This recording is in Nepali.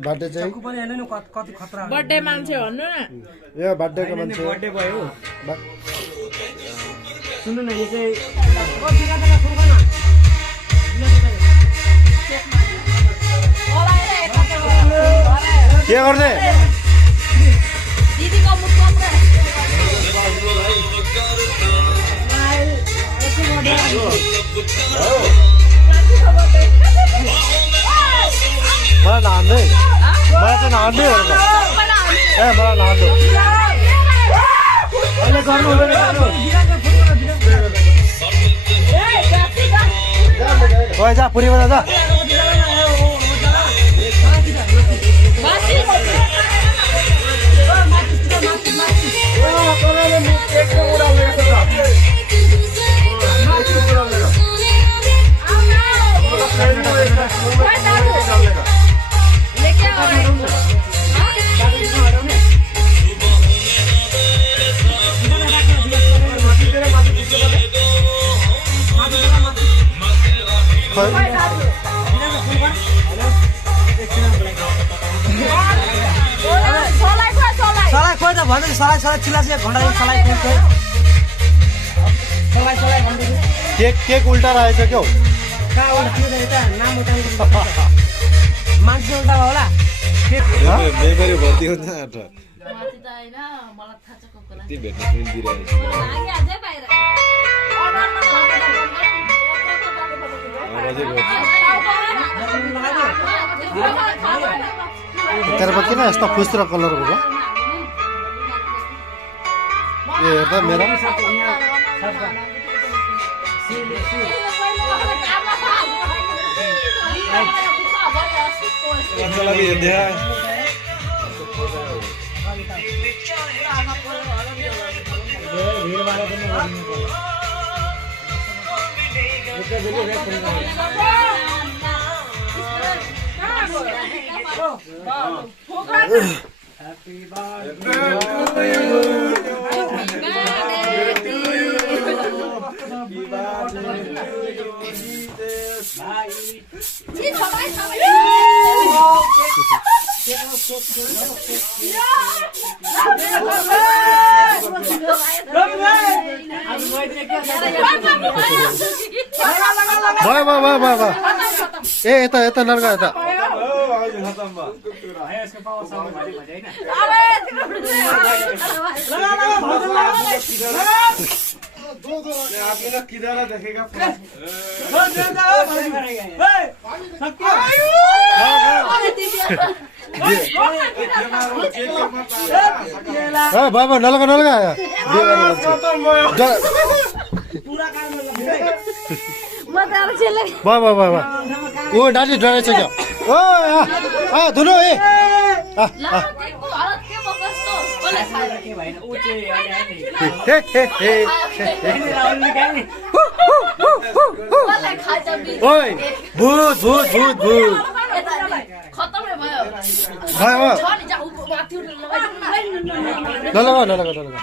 बर्थडे चाहिँ बर्थडे मान्छे भन्नु न यो बर्थडेको मान्छे बर्थडे भयो सुन्नु न यो चाहिँ के गर्दै दिदीको मुखमा मलाई नहान्दै मलाई चाहिँ नहान्दै हो ए मलाई नहान्दै अहिले गर्नु हुँदैन गए जा पुरी बजा जा सलाई खोइ त भन्दै सलाई चिल्ला चाहिँ घण्टा सलाई खोइ सलाई भन्दै केक उल्टा रहेछ क्या कहाँ उल्टा थियो त नाम उठाउनु मान्छे उल्टा भयो होला मेमोरी भर्ती हुन्छ माथि त हैन मलाई थाहा छ कोकोला ती भेट्न पनि दिइरहेछ लागि अझै बाहिर तेरो किन यस्तो खुस्रो कलर भएको ए हेर्दा मेरो लागि देखा भयो ए यता नर्गा यता किधर देखेगा बाबा नलगा बाबा ओ डाडी डराएछ क्या ओ धुलो ए ओइ भूत नलगा